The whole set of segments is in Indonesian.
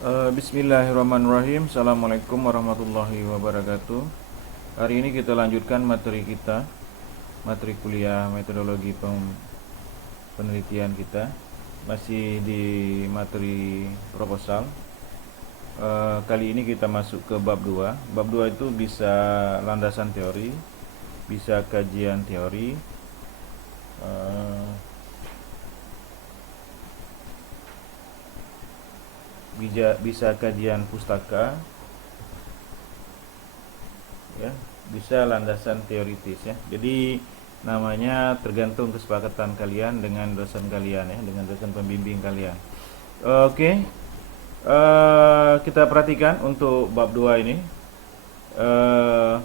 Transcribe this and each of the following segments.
Bismillahirrahmanirrahim. Assalamualaikum warahmatullahi wabarakatuh. Hari ini kita lanjutkan materi kita, materi kuliah metodologi penelitian kita. Masih di materi proposal. Kali ini kita masuk ke bab 2. Bab 2 itu bisa landasan teori, bisa kajian teori, eh, bisa kajian pustaka, ya, bisa landasan teoritis ya. Jadi namanya tergantung kesepakatan kalian dengan dosen kalian ya, dengan dosen pembimbing kalian. Oke. Kita perhatikan untuk bab 2 ini.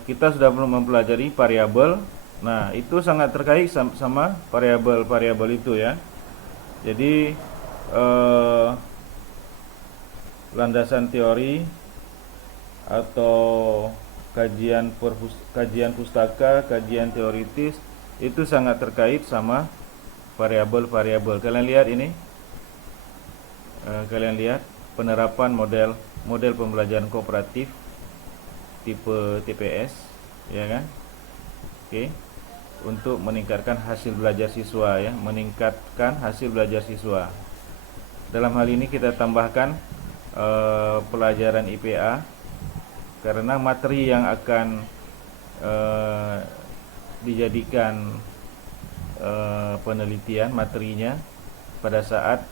Kita sudah belum mempelajari variabel. Nah, itu sangat terkait sama variabel-variabel itu ya. Jadi landasan teori atau kajian pustaka, kajian teoritis itu sangat terkait sama variabel-variabel. Kalian lihat ini, kalian lihat penerapan model pembelajaran kooperatif tipe TPS, ya kan? Oke. Untuk meningkatkan hasil belajar siswa ya, meningkatkan hasil belajar siswa. Dalam hal ini kita tambahkan pelajaran IPA karena materi yang akan dijadikan penelitian materinya pada saat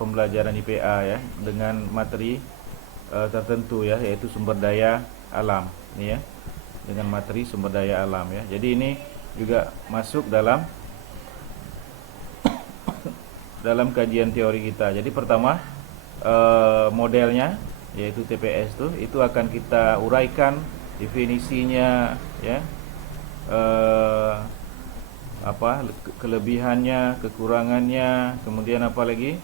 pembelajaran IPA ya, dengan materi tertentu ya, yaitu sumber daya alam ini ya, dengan materi sumber daya alam ya. Jadi ini juga masuk dalam kajian teori kita. Jadi pertama modelnya yaitu TPS itu akan kita uraikan definisinya ya, kelebihannya, kekurangannya, kemudian apa lagi,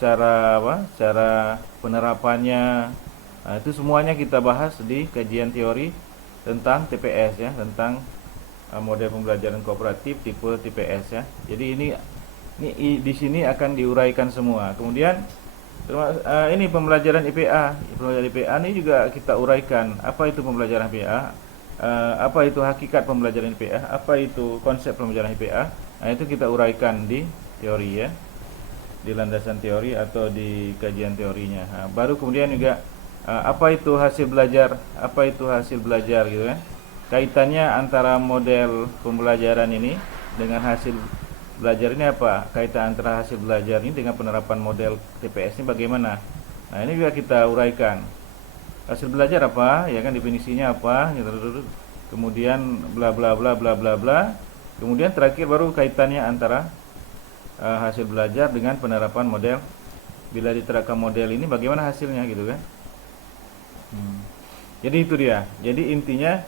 cara penerapannya. Nah, itu semuanya kita bahas di kajian teori tentang TPS ya, tentang model pembelajaran kooperatif tipe TPS ya. Jadi ini di sini akan diuraikan semua. Kemudian ini pembelajaran IPA. Pembelajaran IPA ini juga kita uraikan. Apa itu pembelajaran IPA? Apa itu hakikat pembelajaran IPA? Apa itu konsep pembelajaran IPA? Nah, itu kita uraikan di teori ya, di landasan teori atau di kajian teorinya. Nah, baru kemudian juga apa itu hasil belajar? Apa itu hasil belajar gitu kan? Kaitannya antara model pembelajaran ini dengan hasil belajar ini apa? Kaitan antara hasil belajar ini dengan penerapan model TPS ini bagaimana? Nah, ini juga kita uraikan. Hasil belajar apa? Ya kan, definisinya apa? Gitu. Kemudian bla bla bla bla bla bla. Kemudian terakhir baru kaitannya antara hasil belajar dengan penerapan model. Bila diterapkan model ini bagaimana hasilnya gitu kan? Jadi itu dia. Jadi intinya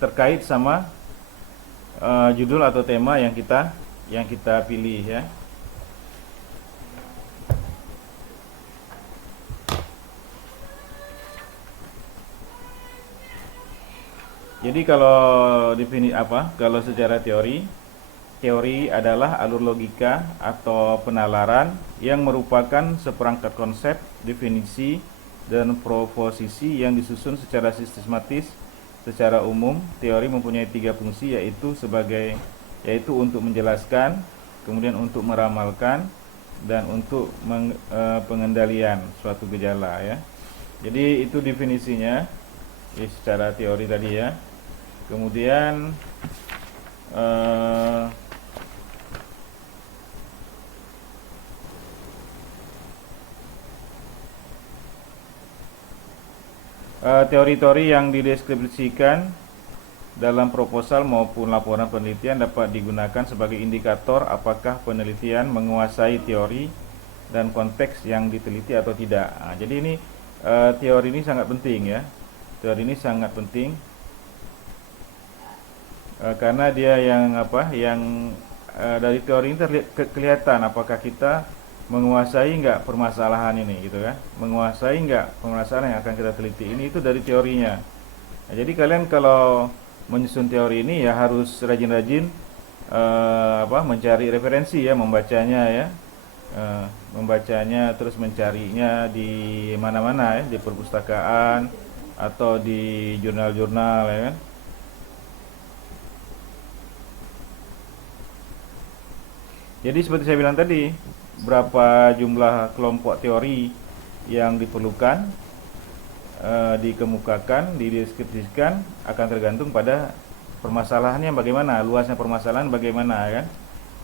terkait sama judul atau tema yang kita pilih ya. Jadi kalau kalau secara teori adalah alur logika atau penalaran yang merupakan seperangkat konsep, definisi, dan proposisi yang disusun secara sistematis. Secara umum, teori mempunyai 3 fungsi, yaitu untuk menjelaskan, kemudian untuk meramalkan, dan untuk pengendalian suatu gejala ya. Jadi itu definisinya ya, secara teori tadi ya. Kemudian teori-teori yang dideskripsikan dalam proposal maupun laporan penelitian dapat digunakan sebagai indikator apakah penelitian menguasai teori dan konteks yang diteliti atau tidak. Nah, jadi ini teori ini sangat penting ya. Teori ini sangat penting karena dia dari teori ini kelihatan apakah kita menguasai nggak permasalahan ini gitu kan, menguasai nggak permasalahan yang akan kita teliti ini, itu dari teorinya. Nah, jadi kalian kalau menyusun teori ini ya harus rajin-rajin mencari referensi ya, membacanya ya, membacanya terus mencarinya di mana-mana ya, di perpustakaan atau di jurnal-jurnal ya kan. Jadi seperti saya bilang tadi, berapa jumlah kelompok teori yang diperlukan, dikemukakan, dideskripsikan akan tergantung pada permasalahannya bagaimana, luasnya permasalahan bagaimana kan.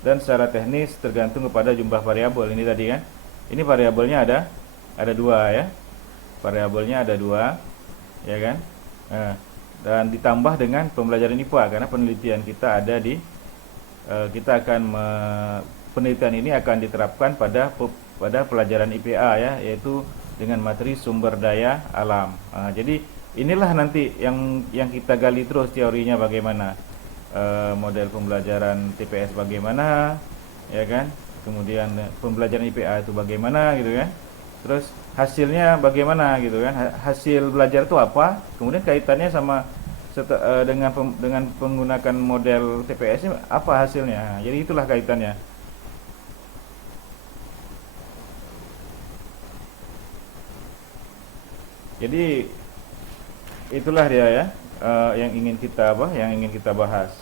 Dan secara teknis tergantung kepada jumlah variabel ini tadi kan. Ini variabelnya ada dua ya. Variabelnya ada dua ya kan. Dan ditambah dengan pembelajaran IPA karena penelitian kita ada di kita akan penelitian ini akan diterapkan pada pelajaran IPA ya, yaitu dengan materi sumber daya alam. Jadi inilah nanti yang kita gali terus teorinya bagaimana, model pembelajaran TPS bagaimana ya kan, kemudian pembelajaran IPA itu bagaimana gitu kan, terus hasilnya bagaimana gitu kan, hasil belajar itu apa, kemudian kaitannya sama dengan menggunakan model TPS ini apa hasilnya. Jadi itulah kaitannya. Jadi itulah dia ya, yang ingin kita bahas.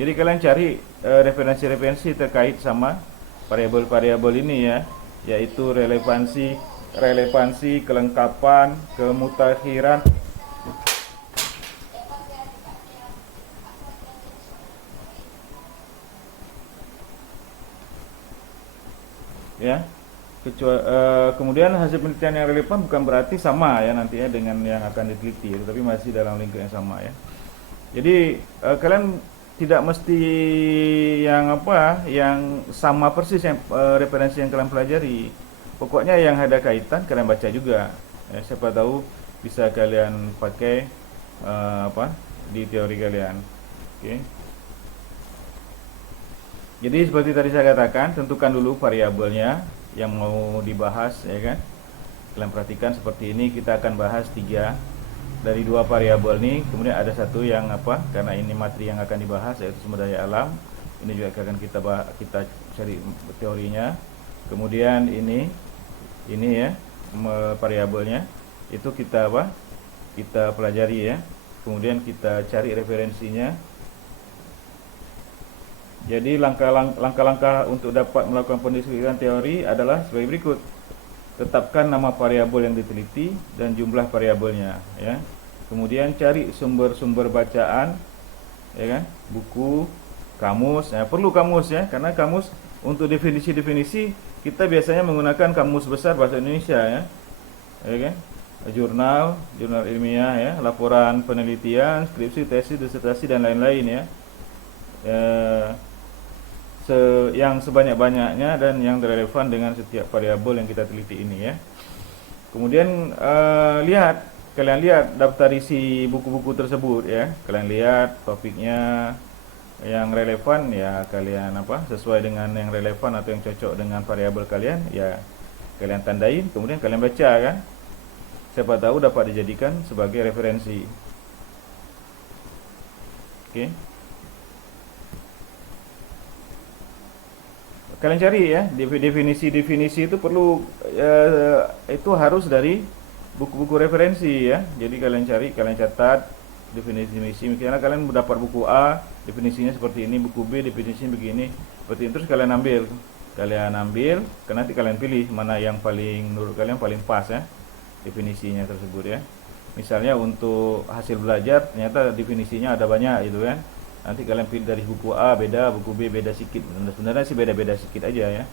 Jadi kalian cari referensi-referensi terkait sama variabel-variabel ini ya, yaitu relevansi, kelengkapan, kemutakhiran, ya. Kemudian hasil penelitian yang relevan bukan berarti sama ya nantinya dengan yang akan diteliti, tapi masih dalam lingkup yang sama ya. Jadi kalian tidak mesti yang sama persis yang referensi yang kalian pelajari. Pokoknya yang ada kaitan kalian baca juga. Ya, siapa tahu bisa kalian pakai di teori kalian. Oke. Jadi seperti tadi saya katakan, tentukan dulu variabelnya yang mau dibahas ya kan. Kalian perhatikan seperti ini, kita akan bahas 3 dari 2 variabel nih. Kemudian ada satu yang karena ini materi yang akan dibahas yaitu sumber daya alam. Ini juga akan kita cari teorinya. Kemudian ini ya variabelnya itu kita pelajari ya. Kemudian kita cari referensinya. Jadi langkah-langkah untuk dapat melakukan pendeskripsian teori adalah sebagai berikut. Tetapkan nama variabel yang diteliti dan jumlah variabelnya ya. Kemudian cari sumber-sumber bacaan ya kan, buku, kamus. Ya, perlu kamus ya, karena kamus untuk definisi-definisi kita biasanya menggunakan kamus besar bahasa Indonesia ya. Ya kan? Jurnal ilmiah ya, laporan penelitian, skripsi, tesis, disertasi dan lain-lain ya. Yang sebanyak-banyaknya dan yang relevan dengan setiap variabel yang kita teliti ini ya. Kemudian kalian lihat daftar isi buku-buku tersebut ya. Kalian lihat topiknya yang relevan ya, kalian sesuai dengan yang relevan atau yang cocok dengan variabel kalian ya, kalian tandain, kemudian kalian baca kan. Siapa tahu dapat dijadikan sebagai referensi. Oke. Kalian cari ya, definisi-definisi itu perlu itu harus dari buku-buku referensi ya. Jadi kalian cari, kalian catat definisi-definisi. Misalnya kalian mendapat buku A, definisinya seperti ini, buku B definisinya begini, seperti itu, terus kalian ambil, nanti kalian pilih mana yang menurut kalian paling pas ya definisinya tersebut ya. Misalnya untuk hasil belajar ternyata definisinya ada banyak gitu kan. Nanti kalian pilih dari buku A beda, buku B beda sedikit. Sebenarnya sih beda-beda sedikit aja ya.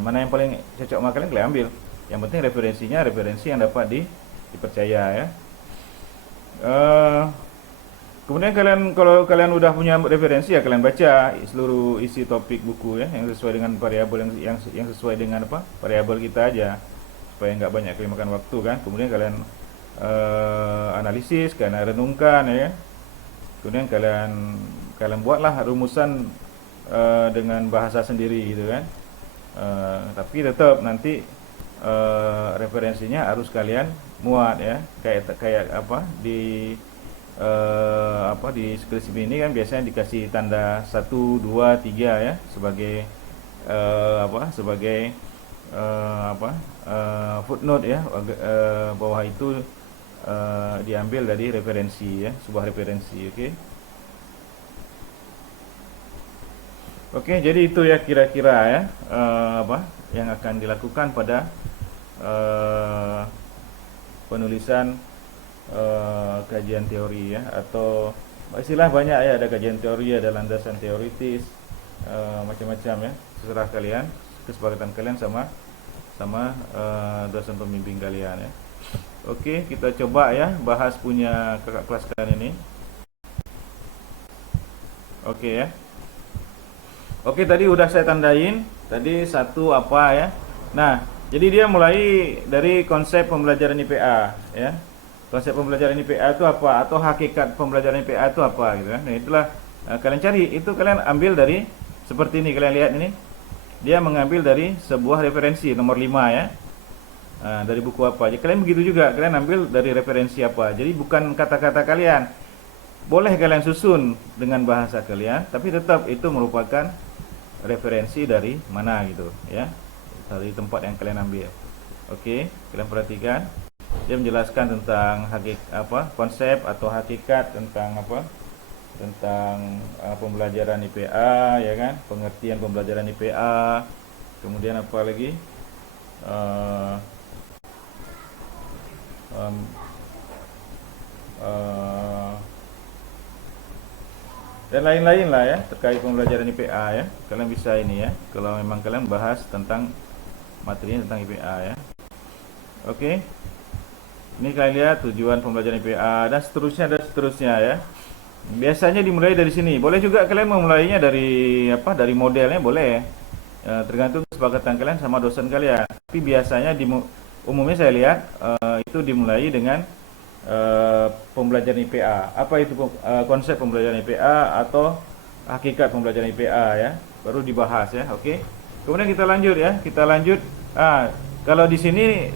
Mana yang paling cocok sama kalian ambil. Yang penting referensinya referensi yang dapat dipercaya ya. Kemudian kalau kalian udah punya referensi ya, kalian baca seluruh isi topik buku ya, yang sesuai dengan variabel yang sesuai dengan variabel kita aja, supaya nggak banyak kalian makan waktu kan. Kemudian kalian analisis, kalian renungkan ya. Kemudian kalian buatlah rumusan dengan bahasa sendiri gitu kan. Tapi tetap nanti referensinya harus kalian muat ya, kayak di skripsi ini kan biasanya dikasih tanda 1, 2, 3 ya sebagai sebagai footnote ya, bahwa itu diambil dari referensi ya, sebuah referensi. Oke, jadi itu ya kira-kira ya yang akan dilakukan pada penulisan kajian teori ya, atau istilah banyak ya, ada kajian teori, ada landasan teoritis, macam-macam ya, terserah kalian, kesepakatan kalian sama dosen pembimbing kalian ya. Oke, kita coba ya bahas punya kakak kelas kalian ini. Oke ya. Oke, tadi udah saya tandain tadi satu apa ya. Nah, jadi dia mulai dari konsep pembelajaran IPA ya. Konsep pembelajaran IPA itu apa, atau hakikat pembelajaran IPA itu apa gitu kan. Nah, itulah kalian cari, itu kalian ambil dari seperti ini, kalian lihat ini. Dia mengambil dari sebuah referensi nomor 5 ya. Dari buku apa. Jadi kalian begitu juga, kalian ambil dari referensi apa. Jadi bukan kata-kata kalian. Boleh kalian susun dengan bahasa kalian, tapi tetap itu merupakan referensi dari mana gitu ya, dari tempat yang kalian ambil. Oke, kalian perhatikan. Dia menjelaskan tentang konsep atau hakikat tentang pembelajaran IPA ya kan, pengertian pembelajaran IPA, kemudian apa lagi, dan lain-lain lah ya terkait pembelajaran IPA ya. Kalian bisa ini ya, kalau memang kalian bahas tentang materinya tentang IPA ya. Oke, ini kalian lihat tujuan pembelajaran IPA dan seterusnya ya. Biasanya dimulai dari sini. Boleh juga kalian memulainya dari modelnya, boleh. Tergantung kesepakatan kalian sama dosen kalian. Tapi biasanya umumnya saya lihat itu dimulai dengan pembelajaran IPA. Apa itu konsep pembelajaran IPA atau hakikat pembelajaran IPA ya, baru dibahas ya. Oke. Kemudian kita lanjut ya. Kalau di sini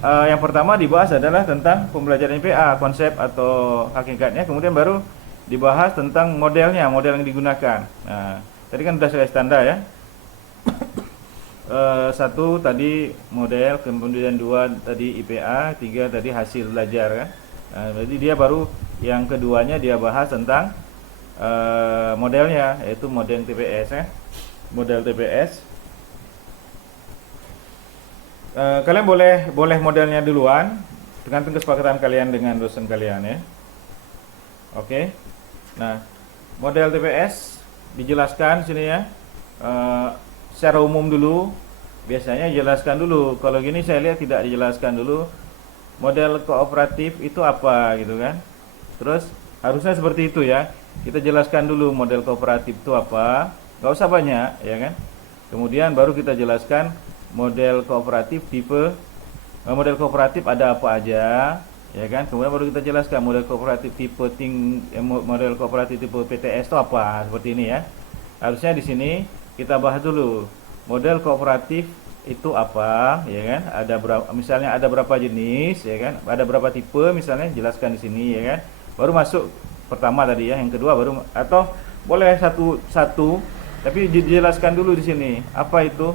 yang pertama dibahas adalah tentang pembelajaran IPA, konsep atau hakikatnya, kemudian baru dibahas tentang modelnya, model yang digunakan. Nah, tadi kan sudah saya standar ya. Satu tadi model, kemudian 2 tadi IPA, 3 tadi hasil belajar kan. Jadi dia baru yang keduanya dia bahas tentang modelnya, yaitu model TPS ya. Model TPS. Kalian boleh modelnya duluan, tergantung kesepakatan kalian dengan dosen kalian ya. Oke. Nah, model TPS dijelaskan sini ya. Secara umum dulu, biasanya jelaskan dulu. Kalau gini saya lihat tidak dijelaskan dulu. Model kooperatif itu apa gitu kan. Terus harusnya seperti itu ya. Kita jelaskan dulu model kooperatif itu apa. Gak usah banyak ya kan. Kemudian baru kita jelaskan model kooperatif model kooperatif ada apa aja ya kan. Kemudian baru kita jelaskan model kooperatif model kooperatif tipe PTS itu apa, seperti ini ya. Harusnya di sini kita bahas dulu model kooperatif itu apa ya kan, misalnya ada berapa jenis ya kan, ada berapa tipe misalnya, jelaskan di sini ya kan. Baru masuk pertama tadi ya, yang kedua baru, atau boleh satu tapi dijelaskan dulu di sini apa itu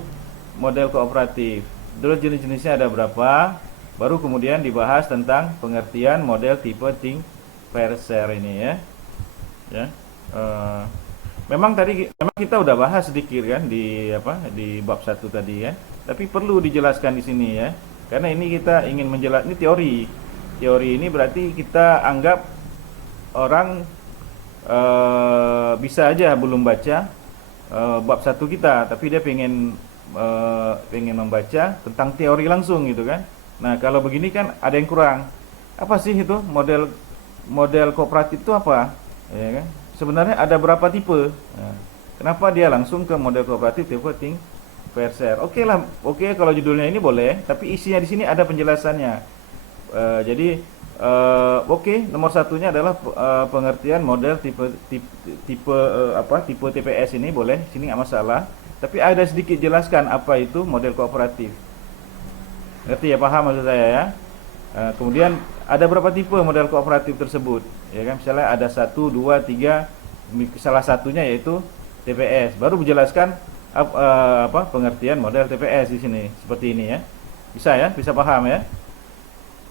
model kooperatif, terus jenis-jenisnya ada berapa, baru kemudian dibahas tentang pengertian model tipe think pair share ini ya. Memang kita udah bahas sedikit kan di bab 1 tadi ya, tapi perlu dijelaskan di sini ya, karena ini kita ingin menjelaskan, ini teori ini berarti kita anggap orang bisa aja belum baca bab 1 kita, tapi dia pengen membaca tentang teori langsung gitu kan. Nah, kalau begini kan ada yang kurang. Apa sih itu model kooperatif itu apa? Ya kan? Sebenarnya ada berapa tipe? Nah, kenapa dia langsung ke model kooperatif tipe think pair share? Oke lah, kalau judulnya ini boleh, tapi isinya di sini ada penjelasannya. Jadi nomor satunya adalah pengertian model tipe TPS ini boleh, sini nggak masalah. Tapi ada sedikit jelaskan apa itu model kooperatif. Ngerti ya, paham maksud saya ya? Kemudian ada berapa tipe model kooperatif tersebut, ya kan? Misalnya ada 1, 2, 3, salah satunya yaitu TPS. Baru menjelaskan apa pengertian model TPS di sini seperti ini ya. Bisa ya, bisa paham ya.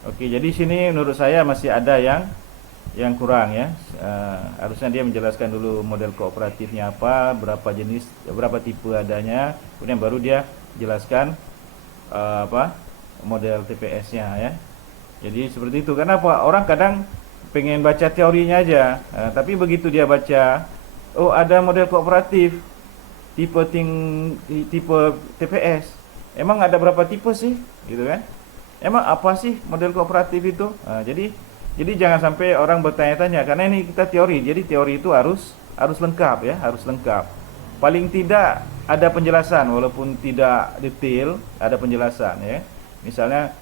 Oke, jadi sini menurut saya masih ada yang kurang ya. Harusnya dia menjelaskan dulu model kooperatifnya apa, berapa jenis, berapa tipe adanya, kemudian baru dia jelaskan apa model TPS-nya ya. Jadi seperti itu. Karena apa? Orang kadang pengen baca teorinya aja, tapi begitu dia baca, oh ada model kooperatif, tipe tipe TPS. Emang ada berapa tipe sih, gitu kan? Emang apa sih model kooperatif itu? Jadi jangan sampai orang bertanya-tanya karena ini kita teori. Jadi teori itu harus lengkap ya, harus lengkap. Paling tidak ada penjelasan walaupun tidak detail, ada penjelasan ya. Misalnya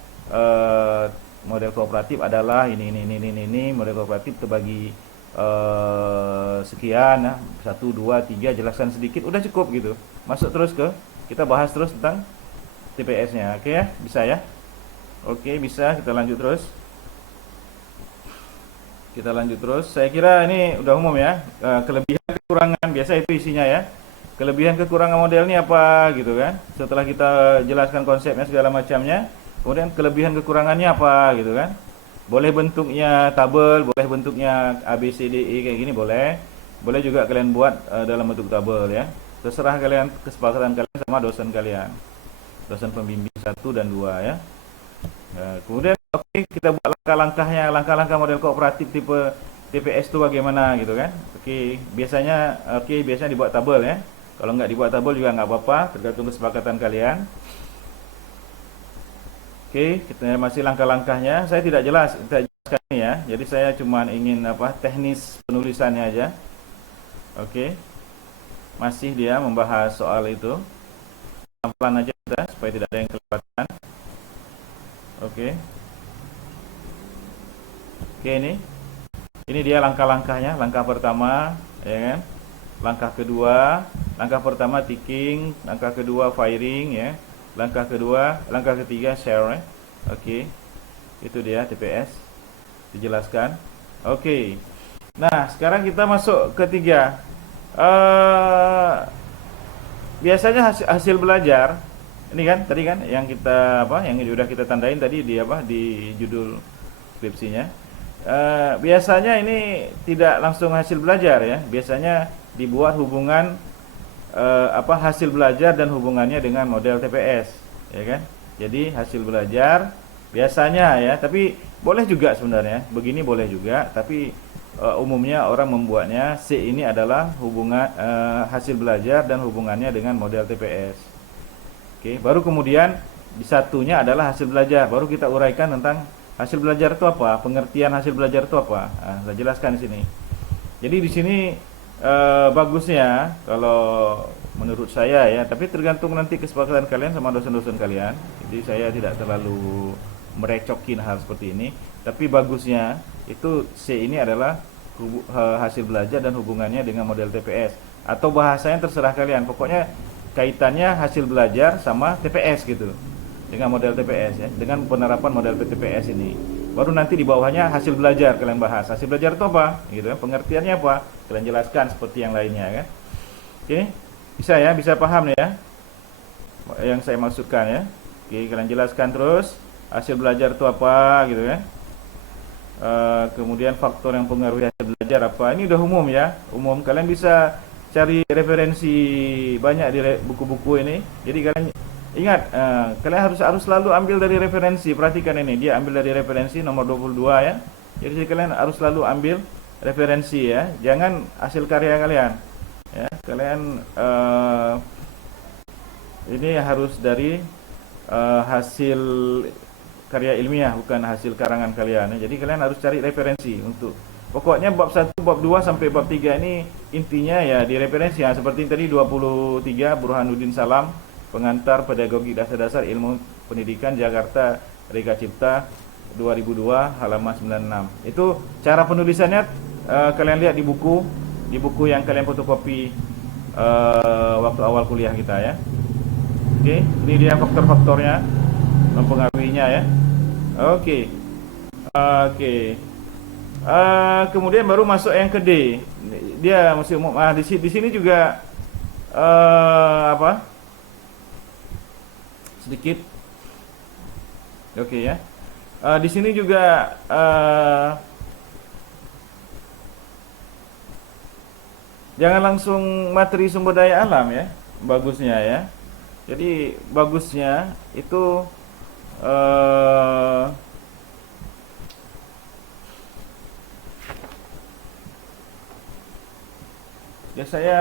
model kooperatif adalah ini model kooperatif terbagi sekian ya, 1, 2, 3 jelaskan sedikit udah cukup gitu. Masuk terus ke kita bahas terus tentang TPS-nya. Oke ya, bisa ya. Oke, bisa kita lanjut terus. Kita lanjut terus. Saya kira ini udah umum ya. Kelebihan kekurangan biasa itu isinya ya. Kelebihan kekurangan model ini apa gitu kan. Setelah kita jelaskan konsepnya segala macamnya, kemudian kelebihan kekurangannya apa gitu kan. Boleh bentuknya tabel, boleh bentuknya A B C D E kayak gini boleh. Boleh juga kalian buat dalam bentuk tabel ya. Terserah kalian, kesepakatan kalian sama dosen kalian. Dosen pembimbing 1 dan 2 ya. Kemudian oke, kita buat langkah-langkahnya, langkah-langkah model kooperatif tipe TPS itu bagaimana gitu kan. Biasanya dibuat tabel ya. Kalau nggak dibuat tabel juga nggak apa-apa, tergantung kesepakatan kalian. Oke, kita masih langkah-langkahnya. Saya tidak jelaskan ini ya. Jadi saya cuma ingin teknis penulisannya aja. Oke. Masih dia membahas soal itu. Pelan-pelan aja kita supaya tidak ada yang kelewatan. Oke. Oke, ini dia langkah-langkahnya. Langkah pertama, ya kan? Langkah pertama ticking, langkah kedua firing ya. Langkah ketiga share ya. Oke. Itu dia TPS dijelaskan. Oke. Nah, sekarang kita masuk ketiga. Biasanya hasil belajar ini kan tadi kan yang kita yang sudah kita tandain tadi di judul skripsinya. Biasanya ini tidak langsung hasil belajar ya. Biasanya dibuat hubungan hasil belajar dan hubungannya dengan model TPS, ya kan? Jadi hasil belajar biasanya ya, tapi boleh juga sebenarnya. Begini boleh juga, tapi umumnya orang membuatnya C ini adalah hubungan hasil belajar dan hubungannya dengan model TPS. Oke, baru kemudian di satunya adalah hasil belajar. Baru kita uraikan tentang hasil belajar itu apa, pengertian hasil belajar itu apa. Saya jelaskan di sini. Jadi di sini bagusnya kalau menurut saya ya, tapi tergantung nanti kesepakatan kalian sama dosen-dosen kalian. Jadi saya tidak terlalu merecokin hal seperti ini, tapi bagusnya itu C ini adalah hasil belajar dan hubungannya dengan model TPS, atau bahasanya terserah kalian. Pokoknya kaitannya hasil belajar sama TPS gitu, dengan model TPS ya, dengan penerapan model TPS ini. Baru nanti di bawahnya hasil belajar kalian bahas. Hasil belajar itu apa? Gitu kan? Pengertiannya apa? Kalian jelaskan seperti yang lainnya kan. Oke. Bisa ya? Bisa paham ya? Yang saya maksudkan ya. Oke, kalian jelaskan terus hasil belajar itu apa gitu kan. Kemudian faktor yang mempengaruhi hasil belajar apa. Ini udah umum ya. Umum. Kalian bisa cari referensi banyak di buku-buku ini. Jadi kalian ingat, kalian harus selalu ambil dari referensi. Perhatikan ini, dia ambil dari referensi nomor 22 ya. Jadi kalian harus selalu ambil referensi ya. Jangan hasil karya kalian. Ya, kalian ini harus dari hasil karya ilmiah, bukan hasil karangan kalian ya. Jadi kalian harus cari referensi untuk pokoknya bab 1, bab 2 sampai bab 3 ini intinya ya di referensi ya. Seperti tadi 23 Burhanuddin Salam, Pengantar Pedagogi Dasar-Dasar Ilmu Pendidikan Jakarta Rika Cipta 2002 halaman 96. Itu cara penulisannya kalian lihat di buku yang kalian fotokopi waktu awal kuliah kita ya. Oke, ini dia faktor-faktornya mempengaruhinya ya. Oke. Oke. Kemudian baru masuk yang ke D. Dia masih umum. Di sini juga apa? Sedikit. Oke ya. Di sini juga jangan langsung materi sumber daya alam ya. Bagusnya ya. Jadi bagusnya itu eh, ya saya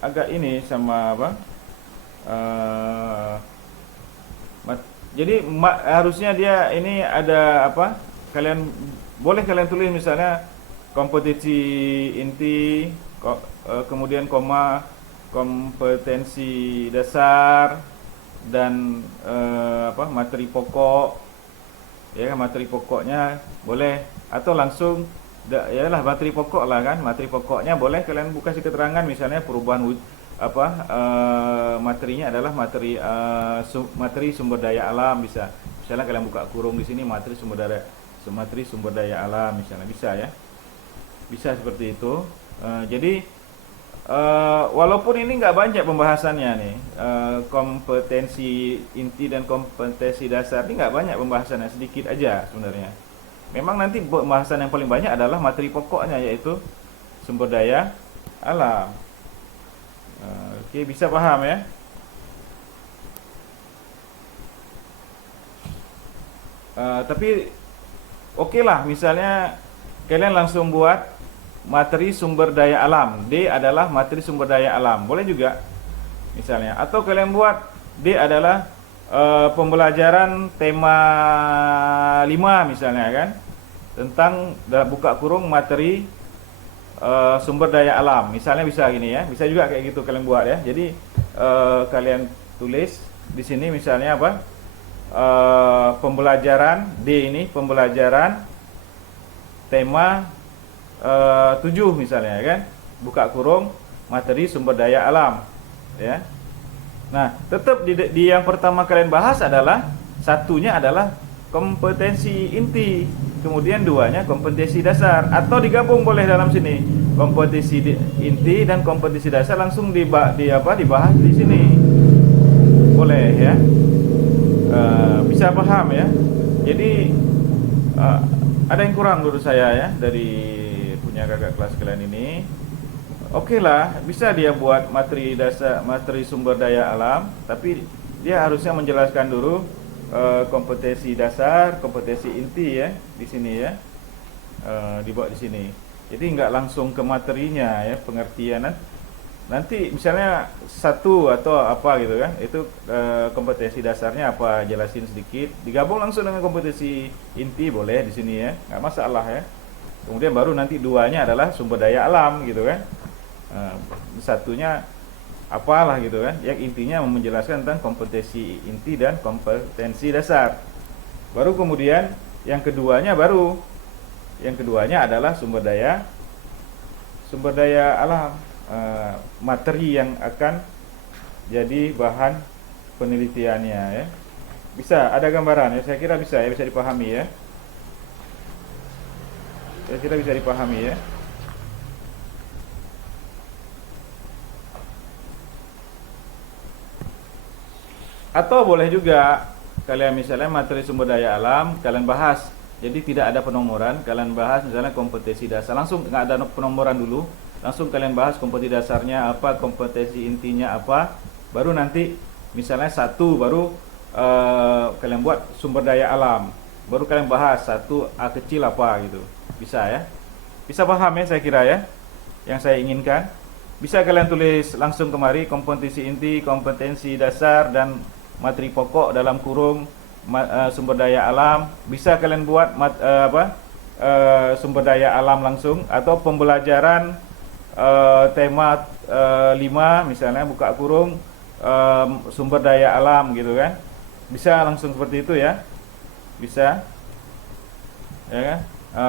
agak ini sama apa? eh, jadi harusnya dia ini ada apa? Kalian boleh kalian tulis misalnya kompetisi inti, kemudian koma kompetensi dasar dan apa materi pokok ya, materi pokoknya boleh, atau langsung ya lah materi pokok lah kan, materi pokoknya boleh kalian buka kasih keterangan misalnya perubahan apa materinya adalah materi sumber daya alam, bisa misalnya kalian buka kurung di sini materi sumber daya alam misalnya, bisa ya, bisa seperti itu. Jadi walaupun ini nggak banyak pembahasannya nih, kompetensi inti dan kompetensi dasar ini nggak banyak pembahasannya, sedikit aja sebenarnya. Memang nanti pembahasan yang paling banyak adalah materi pokoknya, yaitu sumber daya alam. Oke, bisa paham ya? Tapi oke lah, misalnya kalian langsung buat materi sumber daya alam. D adalah materi sumber daya alam. Boleh juga misalnya. Atau kalian buat D adalah pembelajaran tema 5 misalnya kan. Tentang buka kurung materi sumber daya alam. Misalnya bisa gini ya. Bisa juga kayak gitu kalian buat ya. Jadi kalian tulis di sini misalnya apa? Pembelajaran D ini pembelajaran tema 7 misalnya kan, buka kurung materi sumber daya alam ya. Nah tetap di yang pertama kalian bahas adalah satunya adalah kompetensi inti, kemudian duanya kompetensi dasar, atau digabung boleh dalam sini kompetensi inti dan kompetensi dasar langsung dibahas di sini boleh ya. Bisa paham ya. Jadi ada yang kurang menurut saya ya dari punya kakak kelas kalian ini. Oke lah, bisa dia buat materi dasar, materi sumber daya alam, tapi dia harusnya menjelaskan dulu kompetensi dasar, kompetensi inti ya di sini ya, dibawa di sini. Jadi nggak langsung ke materinya ya, pengertian. Nanti misalnya satu atau apa gitu kan, itu kompetensi dasarnya apa, jelasin sedikit, digabung langsung dengan kompetensi inti boleh di sini ya, nggak masalah ya. Kemudian baru nanti duanya adalah sumber daya alam gitu kan, satunya apalah gitu kan, yang intinya menjelaskan tentang kompetensi inti dan kompetensi dasar. Baru kemudian yang keduanya adalah sumber daya alam, materi yang akan jadi bahan penelitiannya ya. Bisa ada gambaran ya, saya kira bisa ya, bisa dipahami ya. Saya kira bisa dipahami ya. Atau boleh juga kalian misalnya materi sumber daya alam kalian bahas, jadi tidak ada penomoran, kalian bahas misalnya kompetensi dasar, langsung nggak ada penomoran dulu, langsung kalian bahas kompetensi dasarnya apa, kompetensi intinya apa, baru nanti misalnya satu baru kalian buat sumber daya alam, baru kalian bahas satu A kecil apa gitu. Bisa ya, bisa paham ya saya kira ya yang saya inginkan. Bisa kalian tulis langsung kemari kompetensi inti, kompetensi dasar, dan materi pokok dalam kurung sumber daya alam. Bisa kalian buat sumber daya alam langsung, atau pembelajaran tema 5 misalnya buka kurung sumber daya alam gitu kan. Bisa langsung seperti itu ya. Bisa ya kan?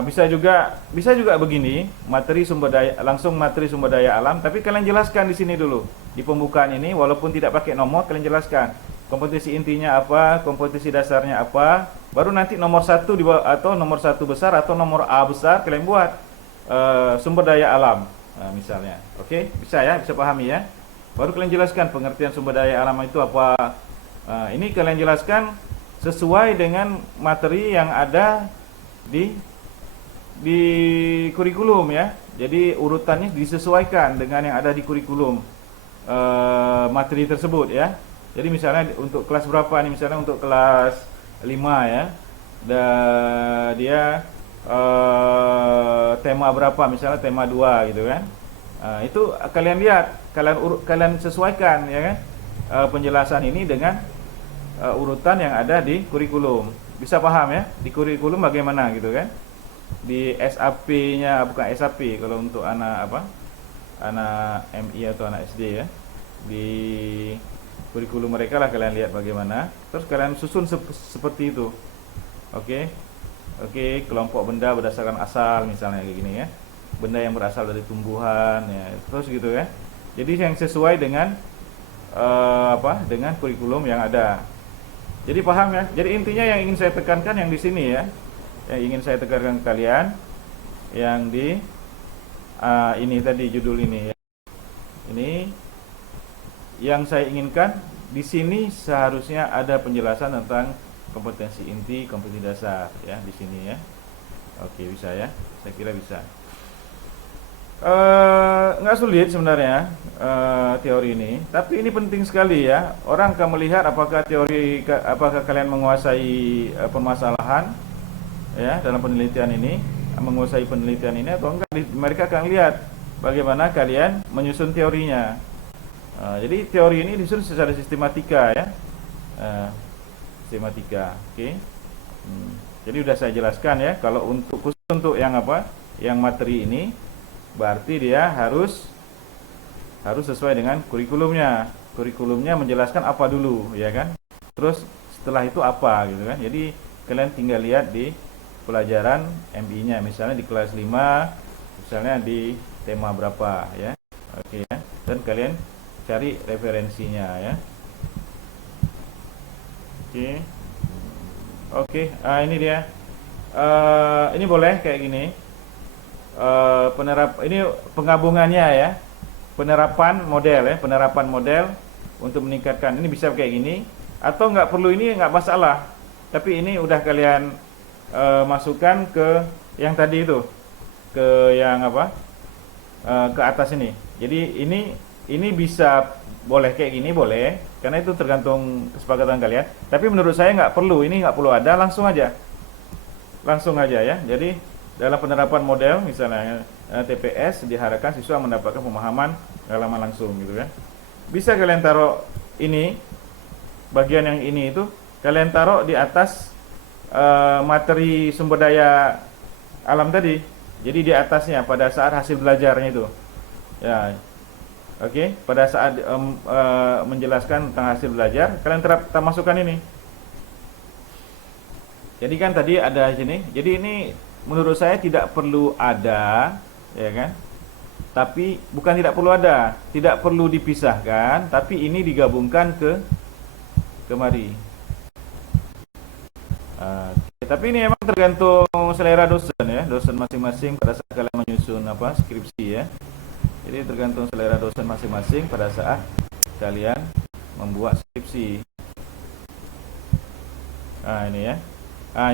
Bisa juga begini, materi sumber daya alam, tapi kalian jelaskan di sini dulu di pembukaan ini, walaupun tidak pakai nomor, kalian jelaskan kompetensi intinya apa, kompetensi dasarnya apa, Baru nanti nomor satu di bawah, atau nomor satu besar atau nomor A besar kalian buat sumber daya alam, misalnya. Oke, bisa ya, bisa pahami ya. Baru kalian jelaskan pengertian sumber daya alam itu apa. Ini kalian jelaskan sesuai dengan materi yang ada di kurikulum ya. Jadi urutannya disesuaikan dengan yang ada di kurikulum materi tersebut ya. Jadi misalnya untuk kelas berapa nih, misalnya untuk kelas 5 ya. Dia tema berapa, misalnya tema 2 gitu kan. Itu kalian lihat, kalian sesuaikan ya kan, penjelasan ini dengan urutan yang ada di kurikulum. Bisa paham ya, di kurikulum bagaimana gitu kan. Di SAP-nya, bukan SAP kalau untuk anak apa? Anak MI atau anak SD ya. Di kurikulum mereka lah kalian lihat bagaimana. Terus kalian susun seperti itu. Oke. Oke, kelompok benda berdasarkan asal misalnya kayak gini ya. Benda yang berasal dari tumbuhan ya. Terus gitu ya. Jadi yang sesuai dengan dengan kurikulum yang ada. Jadi paham ya. Jadi intinya yang ingin saya tekankan yang di sini ya. Yang ingin saya tekankan ke kalian yang di ini tadi judul ini ya. Ini yang saya inginkan di sini seharusnya ada penjelasan tentang kompetensi inti, kompetensi dasar ya di sini ya. Oke, bisa ya. Saya kira bisa. Nggak sulit sebenarnya teori ini, tapi ini penting sekali ya. Orang akan melihat apakah apakah kalian menguasai permasalahan ya dalam penelitian ini, menguasai penelitian ini atau enggak. Mereka akan lihat bagaimana kalian menyusun teorinya. Jadi teori ini disusun secara sistematika ya, sistematika. Oke. Jadi udah saya jelaskan ya. Kalau khusus untuk yang yang materi ini, berarti dia harus sesuai dengan kurikulumnya. Kurikulumnya menjelaskan apa dulu, ya kan? Terus setelah itu apa gitu kan? Jadi kalian tinggal lihat di pelajaran MI-nya, misalnya di kelas 5, misalnya di tema berapa ya. Oke ya. Dan kalian cari referensinya ya. Oke. Ini dia. Ini boleh kayak gini. Ini penggabungannya ya. Penerapan model untuk meningkatkan. Ini bisa kayak gini atau nggak perlu, ini nggak masalah. Tapi ini udah kalian masukkan ke yang tadi itu, ke yang ke atas ini. Jadi ini bisa boleh kayak gini, boleh, karena itu tergantung kesepakatan kalian. Tapi menurut saya nggak perlu, ini nggak perlu ada, langsung aja ya. Jadi dalam penerapan model misalnya TPS diharapkan siswa mendapatkan pemahaman pengalaman langsung gitu kan. Bisa kalian taruh ini, bagian yang ini itu kalian taruh di atas materi sumber daya alam tadi. Jadi di atasnya pada saat hasil belajarnya itu ya. Oke, pada saat menjelaskan tentang hasil belajar, kalian masukkan ini. Jadi kan tadi ada sini. Jadi ini menurut saya tidak perlu ada, ya kan? Tapi bukan tidak perlu ada, tidak perlu dipisahkan, tapi ini digabungkan kemari. Tapi ini memang tergantung selera dosen ya, dosen masing-masing pada saat kalian menyusun skripsi ya. Jadi tergantung selera dosen masing-masing pada saat kalian membuat skripsi. Ini ya.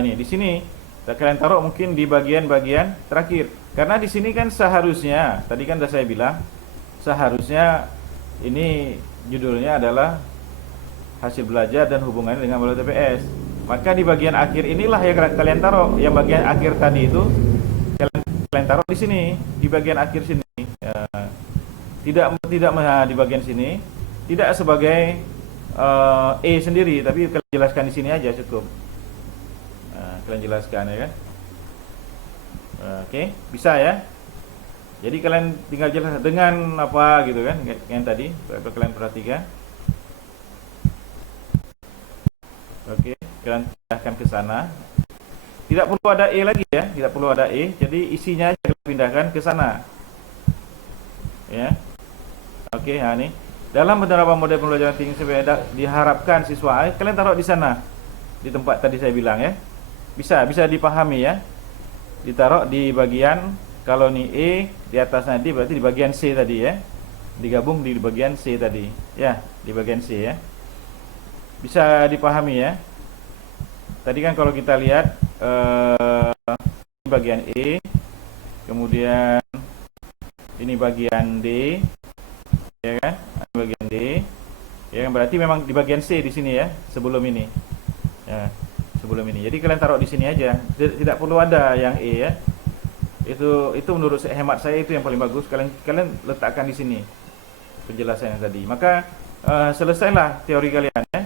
Ini di sini kalian taruh mungkin di bagian-bagian terakhir. Karena di sini kan seharusnya, tadi kan sudah saya bilang, seharusnya ini judulnya adalah hasil belajar dan hubungannya dengan model TPS. Maka di bagian akhir inilah yang kalian taruh. Yang bagian akhir tadi itu kalian taruh di sini, di bagian akhir sini. Tidak di bagian sini, tidak sebagai sendiri, tapi kalian jelaskan di sini aja cukup. Kalian jelaskan ya kan. Oke, bisa ya. Jadi kalian tinggal jelaskan dengan gitu kan, yang tadi kalian perhatikan. Oke, kalian pindahkan ke sana. Tidak perlu ada lagi ya, tidak perlu ada jadi isinya aja pindahkan ke sana. Ya. Oke, ini dalam penerapan model pembelajaran tinggi sepeda diharapkan siswa kalian taruh di sana, di tempat tadi saya bilang ya. bisa dipahami ya. Ditaruh di bagian, kalau ini E di atasnya D, berarti di bagian C tadi ya. Digabung di bagian C tadi. Ya, di bagian C ya. Bisa dipahami ya. Tadi kan kalau kita lihat bagian E, kemudian ini bagian D, ya kan? Bagian D, ya kan? Berarti memang di bagian C di sini ya, sebelum ini. Ya, sebelum ini. Jadi kalian taruh di sini aja. Tidak perlu ada yang E ya. Itu menurut hemat saya itu yang paling bagus. Kalian letakkan di sini penjelasannya tadi. Maka selesailah teori kalian ya.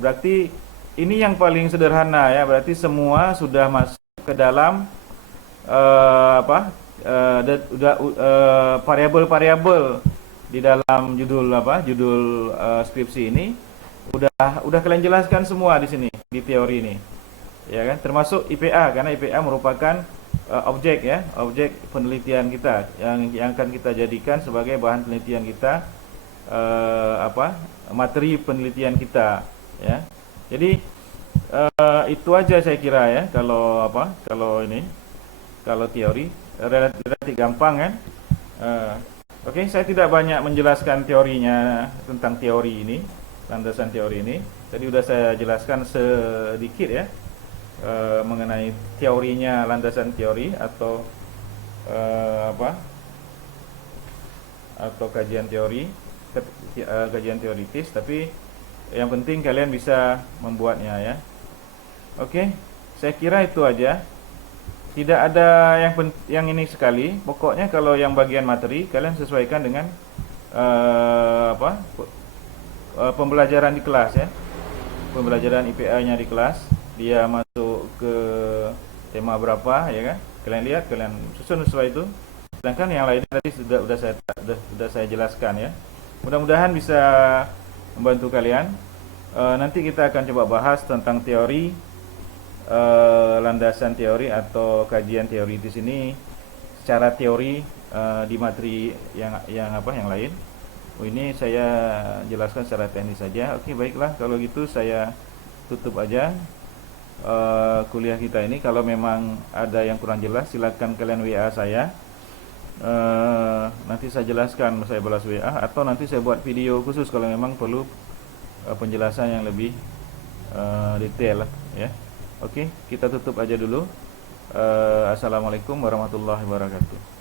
Berarti ini yang paling sederhana ya. Berarti semua sudah masuk ke dalam variabel-variabel di dalam judul skripsi ini udah kalian jelaskan semua di sini di teori ini, ya kan? Termasuk IPA, karena IPA merupakan objek ya, objek penelitian kita yang akan kita jadikan sebagai bahan penelitian kita, materi penelitian kita, ya. Jadi itu aja saya kira ya, kalau teori relatif gampang kan. Oke, saya tidak banyak menjelaskan teorinya tentang teori ini, landasan teori ini. Tadi udah saya jelaskan sedikit ya mengenai teorinya, landasan teori atau atau kajian teori, kajian teoritis. Tapi yang penting kalian bisa membuatnya ya. Oke, saya kira itu aja. Tidak ada yang ini sekali. Pokoknya kalau yang bagian materi kalian sesuaikan dengan pembelajaran di kelas ya. Pembelajaran IPA-nya di kelas. Dia masuk ke tema berapa ya kan? Kalian lihat, kalian susun sesuai itu. Sedangkan yang lainnya tadi sudah saya jelaskan ya. Mudah-mudahan bisa membantu kalian. Nanti kita akan coba bahas tentang teori, landasan teori atau kajian teoritis ini secara teori di materi yang lain. Ini saya jelaskan secara teknis saja. Oke, baiklah, kalau gitu saya tutup aja kuliah kita ini. Kalau memang ada yang kurang jelas, silakan kalian WA saya. Nanti saya jelaskan, saya balas WA, atau nanti saya buat video khusus kalau memang perlu penjelasan yang lebih detail ya. Oke, kita tutup aja dulu. Assalamualaikum warahmatullahi wabarakatuh.